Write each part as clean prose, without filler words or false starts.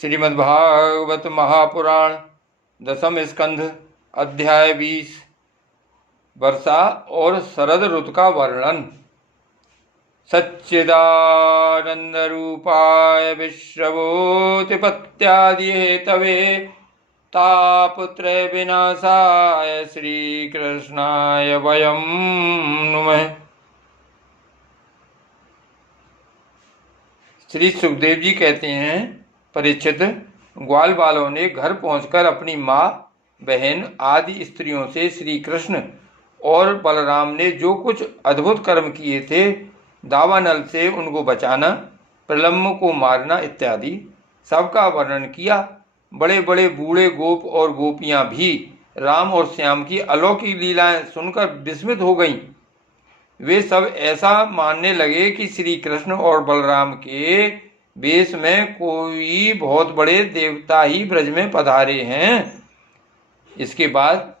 श्रीमद्भागवत महापुराण दसम स्कंध अध्याय 20 वर्षा और शरद ऋतु का वर्णन। सच्चिदानंद रूपाय विश्वभूतिपत्यादि हेतवे तापत्रय विनाशाय श्री कृष्णाय वयं नुमः। श्री सुखदेव जी कहते हैं, परीक्षित, ग्वाल बालों ने घर पहुंचकर अपनी माँ, बहन आदि स्त्रियों से श्री कृष्ण और बलराम ने जो कुछ अद्भुत कर्म किए थे, दावानल से उनको बचाना, प्रलम्ब को मारना इत्यादि सबका वर्णन किया। बड़े बड़े बूढ़े गोप और गोपियां भी राम और श्याम की अलौकिक लीलाएं सुनकर विस्मित हो गईं। वे सब ऐसा मानने लगे कि श्री कृष्ण और बलराम के वेश में कोई बहुत बड़े देवता ही ब्रज में पधारे हैं। इसके बाद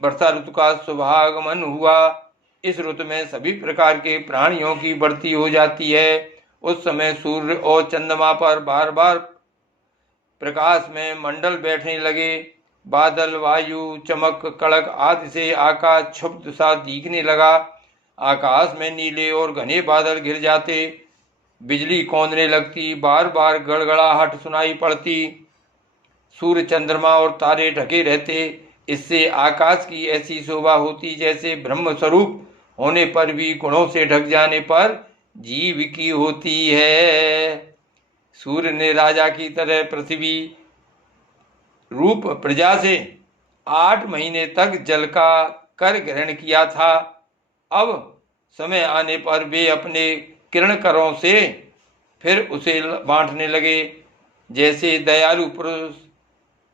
वर्षा ऋतु का शुभागमन हुआ। इस ऋतु में सभी प्रकार के प्राणियों की बढ़ती हो जाती है। उस समय सूर्य और चंद्रमा पर बार बार प्रकाश में मंडल बैठने लगे। बादल, वायु, चमक, कड़क आदि से आकाश क्षुब्ध सा दिखने लगा। आकाश में नीले और घने बादल घिर जाते, बिजली कौंधने लगती, बार बार गड़गड़ाहट सुनाई पड़ती। सूर्य, चंद्रमा और तारे ढके रहते। इससे आकाश की ऐसी शोभा होती जैसे ब्रह्म स्वरूप होने पर भी गुणों से ढक जाने पर जीव की होती है। सूर्य ने राजा की तरह पृथ्वी रूप प्रजा से 8 महीने तक जल का कर ग्रहण किया था। अब समय आने पर वे अपने किरणकरों से फिर उसे बांटने लगे। जैसे दयालु पुरुष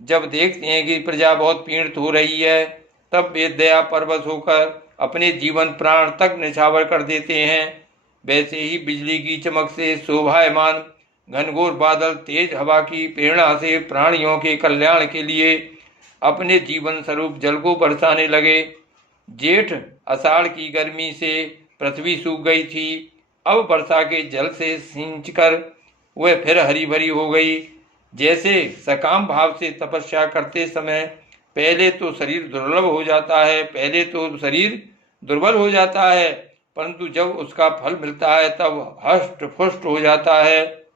जब देखते हैं कि प्रजा बहुत पीड़ित हो रही है, तब वे दया परवश होकर अपने जीवन प्राण तक निछावर कर देते हैं, वैसे ही बिजली की चमक से शोभायमान घनघोर बादल तेज हवा की प्रेरणा से प्राणियों के कल्याण के लिए अपने जीवन स्वरूप जल को बरसाने लगे। जेठ आषाढ़ की गर्मी से पृथ्वी सूख गई थी। अब वर्षा के जल से सींचकर वह फिर हरी भरी हो गई। जैसे सकाम भाव से तपस्या करते समय पहले तो शरीर दुर्बल हो जाता है, परंतु जब उसका फल मिलता है तब हष्ट पुष्ट हो जाता है।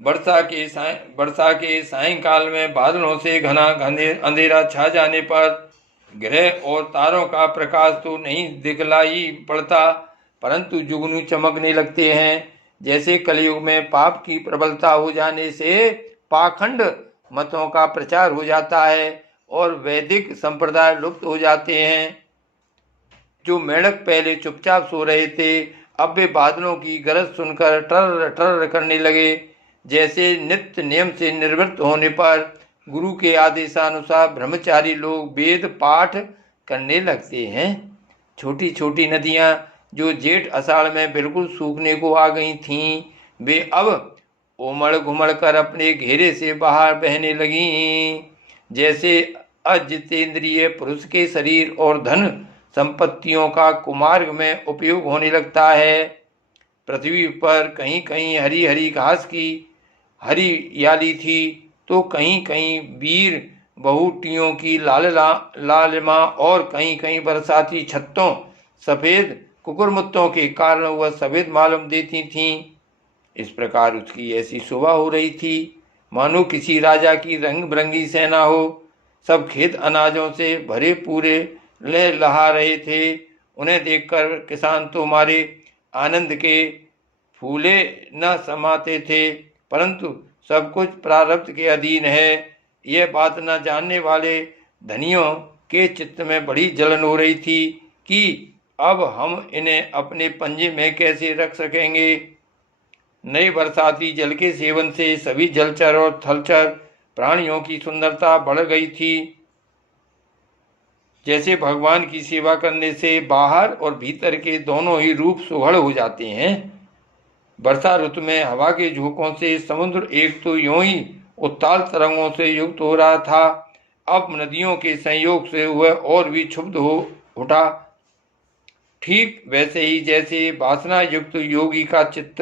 वर्षा के सायंकाल में बादलों से घना अंधेरा छा जाने पर ग्रह और तारों का प्रकाश तो नहीं दिखलाई पड़ता, परंतु जुगनू चमकने लगते हैं। जैसे कलयुग में पाप की प्रबलता हो जाने से पाखंड मतों का प्रचार हो जाता है और वैदिक संप्रदाय लुप्त हो जाते हैं। जो मेढक पहले चुपचाप सो रहे थे, अब वे बादलों की गरज सुनकर टर टर करने लगे। जैसे नित्य नियम से निवृत्त होने पर गुरु के आदेशानुसार ब्रह्मचारी लोग वेद पाठ करने लगते हैं। छोटी छोटी नदियां जो जेठ आषाढ़ में बिल्कुल सूखने को आ गई थीं, वे अब उमड़ घुमड़ कर अपने घेरे से बाहर बहने लगीं। जैसे अजितेंद्रिय पुरुष के शरीर और धन संपत्तियों का कुमार्ग में उपयोग होने लगता है। पृथ्वी पर कहीं कहीं हरी हरी घास की हरियाली थी, तो कहीं कहीं वीर बहुटियों की लालिमा और कहीं कहीं बरसाती छत्तों सफेद कुकुरमुत्तों के कारण वह सफेद मालूम देती थीं। इस प्रकार उसकी ऐसी शोभा हो रही थी मानो किसी राजा की रंग बिरंगी सेना हो। सब खेत अनाजों से भरे पूरे लहलहा रहे थे। उन्हें देखकर किसान तो हमारे आनंद के फूले न समाते थे, परंतु सब कुछ प्रारब्ध के अधीन है, यह बात न जानने वाले धनियों के चित्त में बड़ी जलन हो रही थी कि अब हम इन्हें अपने पंजे में कैसे रख सकेंगे। नए बरसाती जल के सेवन से सभी जलचर और थलचर प्राणियों की सुंदरता बढ़ गई थी। जैसे भगवान की सेवा करने से बाहर और भीतर के दोनों ही रूप सुघड़ हो जाते हैं। वर्षा ऋतु में हवा के झोंकों से समुद्र एक तो यूं ही उत्ताल तरंगों से युक्त हो रहा था, अब नदियों के संयोग से वह और भी क्षुब्ध हो उठा। ठीक वैसे ही जैसे वासना युक्त योगी का चित्त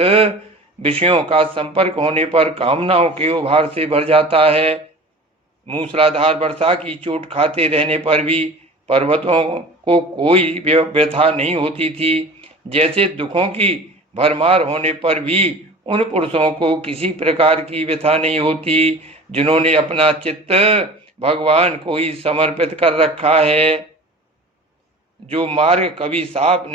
विषयों का संपर्क होने पर कामनाओं के उभार से भर जाता है। मूसलाधार वर्षा की चोट खाते रहने पर भी पर्वतों को कोई व्यथा नहीं होती थी। जैसे दुखों की भरमार होने पर भी उन पुरुषों को किसी प्रकार की व्यथा नहीं होती जिन्होंने अपना चित्त भगवान को ही समर्पित कर रखा है। जो मार्ग कभी साफ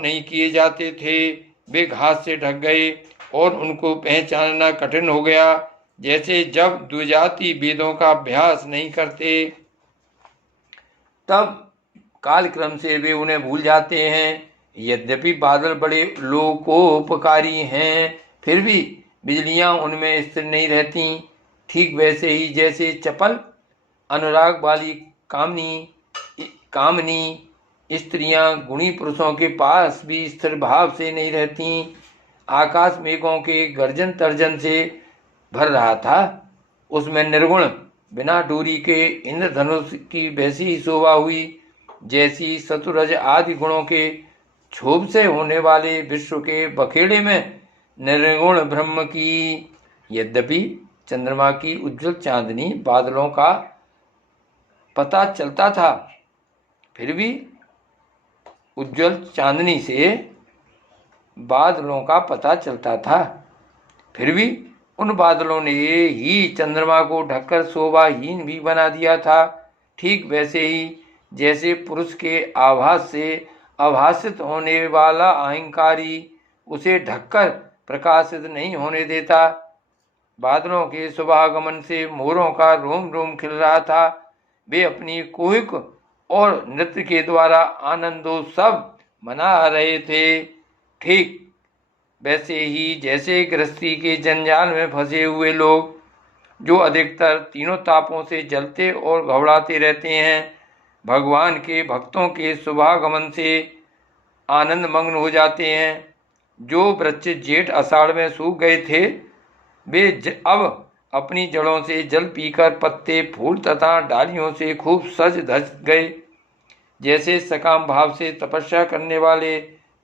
नहीं किए जाते थे वे घास से ढक गए और उनको पहचानना कठिन हो गया। जैसे जब द्विजाति वेदों का अभ्यास नहीं करते तब कालक्रम से वे उन्हें भूल जाते हैं। यद्यपि बादल बड़े लोकोपकारी हैं, फिर भी बिजलियां उनमें स्थिर नहीं रहती। ठीक वैसे ही जैसे चपल अनुराग वाली कामनी स्त्रियां गुणी पुरुषों के पास भी स्थिर भाव से नहीं रहती। आकाश मेघों के गर्जन तर्जन से भर रहा था, उसमें निर्गुण बिना डोरी के इंद्रधनुष की वैसी ही शोभा हुई जैसी सतुरज आदि गुणों के क्षोभ से होने वाले विश्व के बखेड़े में निर्गुण ब्रह्म की। यद्यपि चंद्रमा की उज्जवल चांदनी बादलों का पता चलता था, फिर भी उज्जवल चांदनी से बादलों का पता चलता था, फिर भी उन बादलों ने ही चंद्रमा को ढककर शोभाहीन भी बना दिया था। ठीक वैसे ही जैसे पुरुष के आभास से आभासित होने वाला अहंकारी उसे ढककर प्रकाशित नहीं होने देता। बादलों के शुभागमन से मोरों का रोम रोम खिल रहा था। वे अपनी कुहक और नृत्य के द्वारा आनंदोत्सव मना रहे थे। ठीक वैसे ही जैसे गृहस्थी के जंजाल में फंसे हुए लोग जो अधिकतर तीनों तापों से जलते और घबराते रहते हैं, भगवान के भक्तों के शुभागमन से आनंद मग्न हो जाते हैं। जो वृक्ष जेठ आषाढ़ में सूख गए थे वे अब अपनी जड़ों से जल पीकर पत्ते फूल तथा डालियों से खूब सज धज गए। जैसे सकाम भाव से तपस्या करने वाले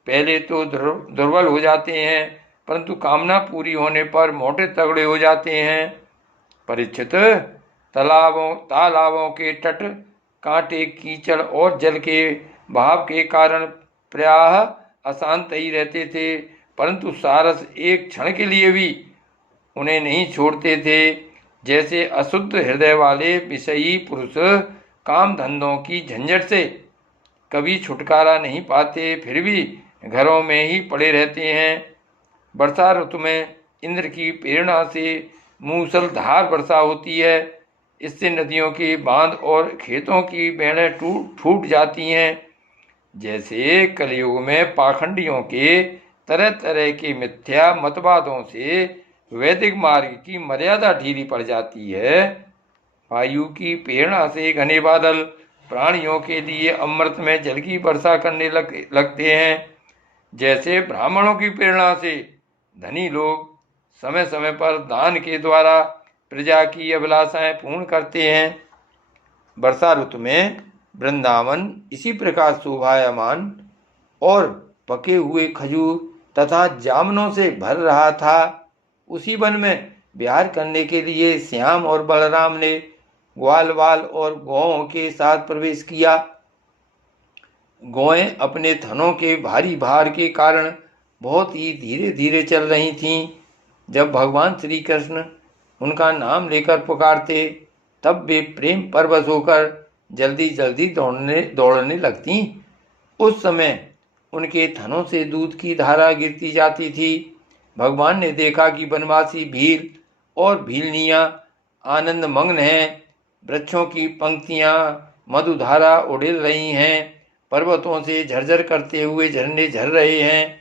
पहले तो दुर्बल हो जाते हैं, परंतु कामना पूरी होने पर मोटे तगड़े हो जाते हैं। परीक्षित, तालाबों के तट कांटे, कीचड़ और जल के भाव के कारण प्रायः अशांत ही रहते थे, परंतु सारस एक क्षण के लिए भी उन्हें नहीं छोड़ते थे। जैसे अशुद्ध हृदय वाले विषयी पुरुष काम धंधों की झंझट से कभी छुटकारा नहीं पाते, फिर भी घरों में ही पड़े रहते हैं। वर्षा ऋतु में इंद्र की प्रेरणा से मूसलधार वर्षा होती है। इससे नदियों के बांध और खेतों की बेड़ें फूट जाती हैं। जैसे कलयुग में पाखंडियों के तरह तरह के मिथ्या मतवादों से वैदिक मार्ग की मर्यादा ढीली पड़ जाती है। वायु की प्रेरणा से घने बादल प्राणियों के लिए अमृत में जल की वर्षा करने लगते हैं। जैसे ब्राह्मणों की प्रेरणा से धनी लोग समय समय पर दान के द्वारा प्रजा की अभिलाषाएं पूर्ण करते हैं। वर्षा ऋतु में वृंदावन इसी प्रकार शोभायमान और पके हुए खजूर तथा जामुनों से भर रहा था। उसी वन में विहार करने के लिए श्याम और बलराम ने ग्वाल बाल और गौओं के साथ प्रवेश किया। गौएं अपने थनों के भारी भार के कारण बहुत ही धीरे धीरे चल रही थीं। जब भगवान श्री कृष्ण उनका नाम लेकर पुकारते तब वे प्रेम परवश होकर जल्दी जल्दी दौड़ने लगती। उस समय उनके थनों से दूध की धारा गिरती जाती थी। भगवान ने देखा कि वनवासी भील और भीलनियाँ आनंद मग्न हैं। वृक्षों की पंक्तियाँ मधुधारा उड़ेल रही हैं। पर्वतों से झरझर करते हुए झरने झर रहे हैं।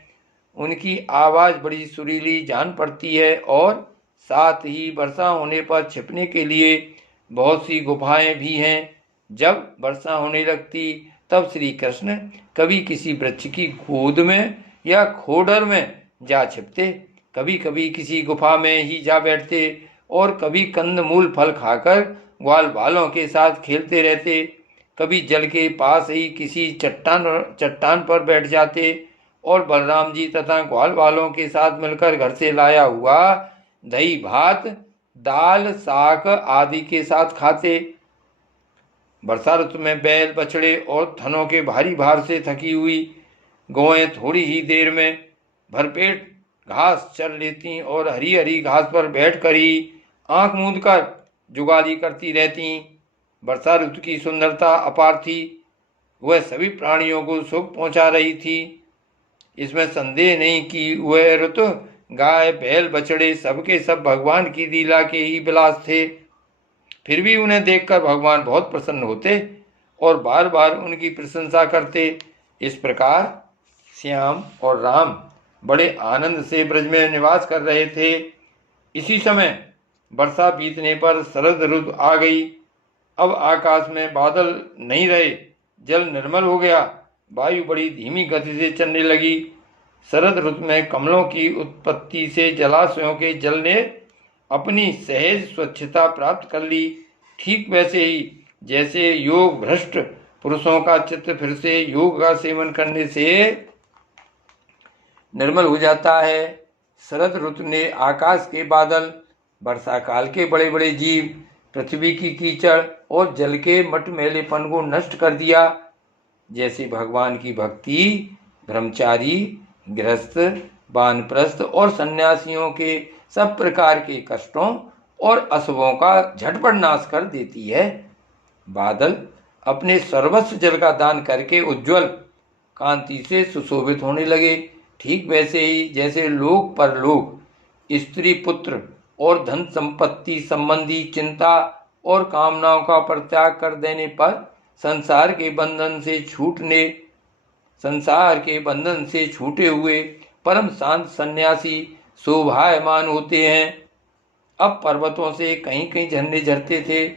उनकी आवाज़ बड़ी सुरीली जान पड़ती है और साथ ही वर्षा होने पर छिपने के लिए बहुत सी गुफाएं भी हैं। जब वर्षा होने लगती तब श्री कृष्ण कभी किसी वृक्ष की गोद में या खोडर में जा छिपते, कभी कभी किसी गुफा में ही जा बैठते और कभी कंदमूल फल खाकर ग्वाल बालों के साथ खेलते रहते। कभी जल के पास ही किसी चट्टान पर बैठ जाते और बलराम जी तथा ग्वाल वालों के साथ मिलकर घर से लाया हुआ दही भात, दाल, साग आदि के साथ खाते। वर्षा ऋतु में बैल, बछड़े और थनों के भारी भार से थकी हुई गौएं थोड़ी ही देर में भरपेट घास चर लेती और हरी हरी घास पर बैठकर ही आंख मूंद कर जुगाली करती रहती। वर्षा ऋतु की सुंदरता अपार थी। वह सभी प्राणियों को सुख पहुंचा रही थी। इसमें संदेह नहीं कि वह ऋतु गाय, बैल, बछड़े सबके सब भगवान की लीला के ही विलास थे। फिर भी उन्हें देखकर भगवान बहुत प्रसन्न होते और बार बार उनकी प्रशंसा करते। इस प्रकार श्याम और राम बड़े आनंद से ब्रज में निवास कर रहे थे। इसी समय वर्षा बीतने पर शरद ऋतु आ गई। अब आकाश में बादल नहीं रहे, जल निर्मल हो गया, वायु बड़ी धीमी गति से चलने लगी। शरद ऋतु में कमलों की उत्पत्ति से जलाशयों के जल ने अपनी सहज स्वच्छता प्राप्त कर ली। ठीक वैसे ही जैसे योग भ्रष्ट पुरुषों का चित्त फिर से योग का सेवन करने से निर्मल हो जाता है। शरद ऋतु ने आकाश के बादल, वर्षा काल के बड़े बड़े जीव, पृथ्वी की कीचड़ और जल के मटमैलेपन को नष्ट कर दिया। जैसे भगवान की भक्ति ब्रह्मचारी, गृहस्थ, वानप्रस्थ और सन्यासियों के सब प्रकार के कष्टों और अशुभों का झटपट नाश कर देती है। बादल अपने सर्वस्व जल का दान करके उज्ज्वल कांति से सुशोभित होने लगे। ठीक वैसे ही जैसे लोक परलोक, स्त्री पुत्र और धन संपत्ति संबंधी चिंता और कामनाओं का परित्याग कर देने पर संसार के बंधन से छूटे हुए परम शांत सन्यासी शोभायमान होते हैं। अब पर्वतों से कहीं कहीं झरने झरते थे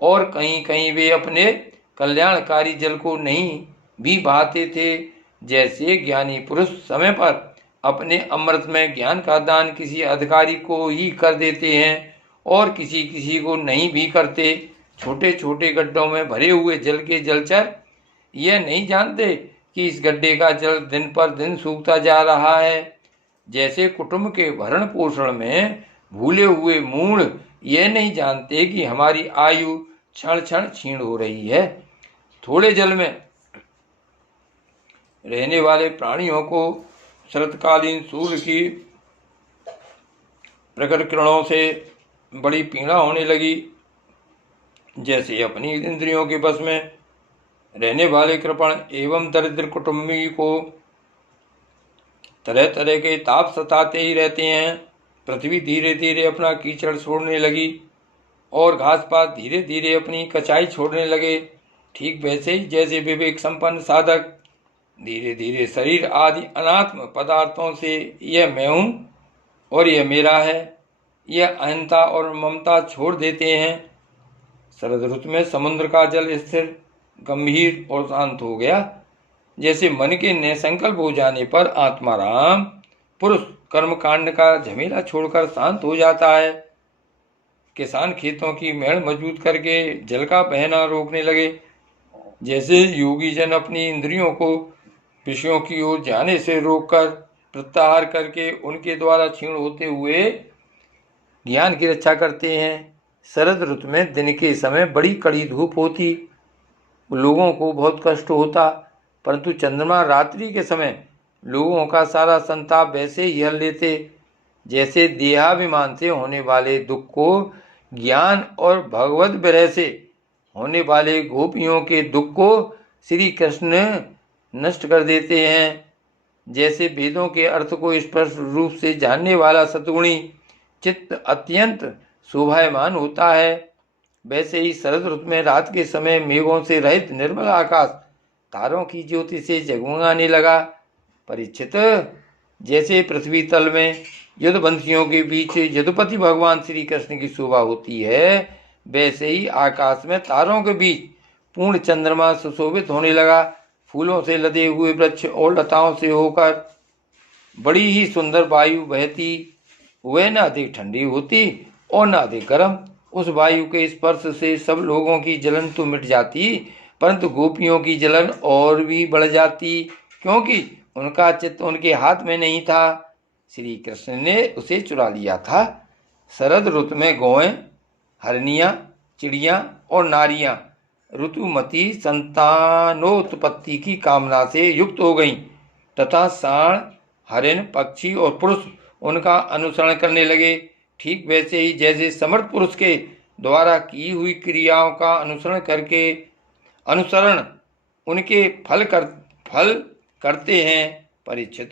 और कहीं कहीं वे अपने कल्याणकारी जल को नहीं भी बहाते थे। जैसे ज्ञानी पुरुष समय पर अपने अमृत में ज्ञान का दान किसी अधिकारी को ही कर देते हैं और किसी किसी को नहीं भी करते। छोटे छोटे गड्ढों में भरे हुए जल के जलचर यह नहीं जानते कि इस गड्ढे का जल दिन पर दिन सूखता जा रहा है। जैसे कुटुंब के भरण पोषण में भूले हुए मूढ़ यह नहीं जानते कि हमारी आयु क्षण क्षण क्षीण हो रही है। थोड़े जल में रहने वाले प्राणियों को शरतकालीन सूर्य की प्रखर किरणों से बड़ी पीड़ा होने लगी। जैसे अपनी इंद्रियों के बस में रहने वाले कृपण एवं दरिद्र कुटुंबी को तरह तरह के ताप सताते ही रहते हैं। पृथ्वी धीरे धीरे अपना कीचड़ छोड़ने लगी और घास पात धीरे धीरे अपनी कचाई छोड़ने लगे। ठीक वैसे ही जैसे विवेक संपन्न साधक धीरे धीरे शरीर आदि अनात्म पदार्थों से यह मैं हूँ और यह मेरा है, यह अहंता और ममता छोड़ देते हैं। शरद ऋतु में समुद्र का जल स्थिर, गंभीर और शांत हो गया। जैसे मन के निसंकल्प हो जाने पर आत्माराम पुरुष कर्म कांड का झमेला छोड़कर शांत हो जाता है। किसान खेतों की मेड़ मजबूत करके जल का बहना रोकने लगे। जैसे योगी जन अपनी इंद्रियों को विषयों की ओर जाने से रोककर प्रत्याहार करके उनके द्वारा क्षीण होते हुए ज्ञान की रक्षा करते हैं। शरद ऋतु में दिन के समय बड़ी कड़ी धूप होती, लोगों को बहुत कष्ट होता, परंतु चंद्रमा रात्रि के समय लोगों का सारा संताप वैसे ही हल लेते। जैसे देहाभिमान से होने वाले दुख को ज्ञान और भगवत विरह से होने वाले गोपियों के दुख को श्री कृष्ण नष्ट कर देते हैं। जैसे वेदों के अर्थ को स्पष्ट रूप से जानने वाला सद्गुणी चित्त अत्यंत शोभायमान होता है, वैसे ही शरद ऋतु में रात के समय मेघों से रहित निर्मल आकाश तारों की ज्योति से जगमगाने लगा। परीक्षित, जैसे पृथ्वी तल में युद्धबंसियों के बीच यदुपति भगवान श्री कृष्ण की शोभा होती है, वैसे ही आकाश में तारों के बीच पूर्ण चंद्रमा सुशोभित होने लगा। फूलों से लदे हुए वृक्ष और लताओं से होकर बड़ी ही सुंदर वायु बहती। वह न अधिक ठंडी होती और न अधिक गर्म। उस वायु के स्पर्श से सब लोगों की जलन तो मिट जाती, परंतु गोपियों की जलन और भी बढ़ जाती, क्योंकि उनका चित्त उनके हाथ में नहीं था। श्री कृष्ण ने उसे चुरा लिया था। शरद ऋतु में गौएं, हरनियां, चिड़ियां और नारियां ऋतुमती संतानोत्पत्ति की कामना से युक्त हो गईं तथा सांड, हरिण, पक्षी और पुरुष उनका अनुसरण करने लगे। ठीक वैसे ही जैसे समर्थ पुरुष के द्वारा की हुई क्रियाओं का अनुसरण उनके फल करते हैं। परीक्षित,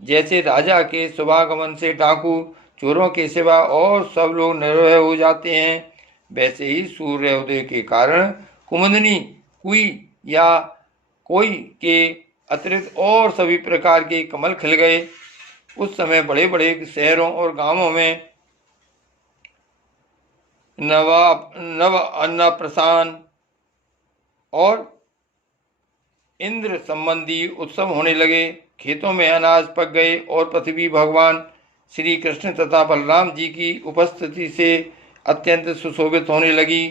जैसे राजा के शुभागमन से डाकू, चोरों के सिवा और सब लोग निर्भय हो जाते हैं, वैसे ही सूर्योदय के कारण कुमुदिनी, कुई या कोई के अतिरिक्त और सभी प्रकार के कमल खिल गए। उस समय बड़े बड़े शहरों और गांवों में नव अन्नप्रसान और इंद्र संबंधी उत्सव होने लगे। खेतों में अनाज पक गए और पृथ्वी भगवान श्री कृष्ण तथा बलराम जी की उपस्थिति से अत्यंत सुशोभित होने लगी।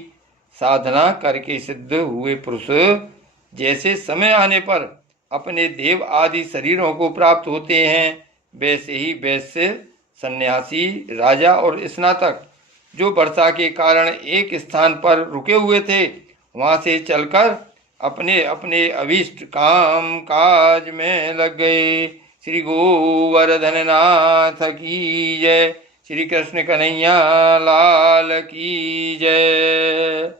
साधना करके सिद्ध हुए पुरुष जैसे समय आने पर अपने देव आदि शरीरों को प्राप्त होते हैं, वैसे ही वैश्य, सन्यासी, राजा और स्नातक जो वर्षा के कारण एक स्थान पर रुके हुए थे, वहां से चलकर अपने अपने अभीष्ट काम काज में लग गए। श्री गोवर्धन नाथ की जय। श्री कृष्ण कन्हैया लाल की जय।